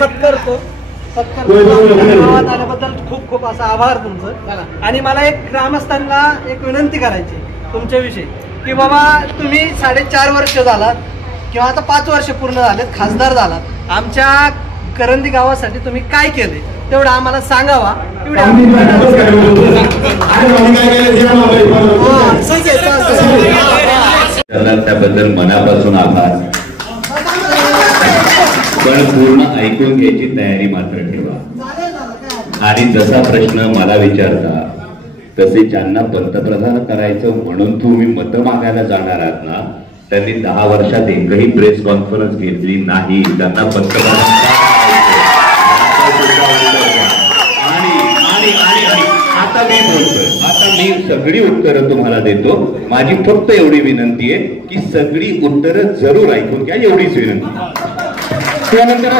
सत्कारतो. गावात आल्याबद्दल खूप खूप असा आभार तुमचं. आणि मला एक ग्रामस्थांना एक विनंती करायची तुमच्याविषयी की बाबा तुम्ही 4.5 वर्ष झालात किंवा आता 5 वर्ष पूर्ण झालेत खासदार झालात. आमच्या करंदी गावासाठी तुम्ही काय केले तेवढं आम्हाला सांगावा. त्याबद्दल मनापासून आभार. पण पूर्ण ऐकून घ्यायची तयारी मात्र ठेवा. आणि जसा प्रश्न मला विचारता तसे ज्यांना पंतप्रधान करायचं म्हणून तुम्ही मत मागायला जाणार आहात ना, त्यांनी 10 वर्षात एकही प्रेस कॉन्फरन्स घेतली नाही. त्यांना पंतप्रधान आणि आता मी बोलतोय, आता मी सगळी उत्तरं तुम्हाला देतो. माझी फक्त एवढी विनंती आहे की सगळी उत्तरं जरूर ऐकून घ्या, एवढीच विनंती. त्यानंतर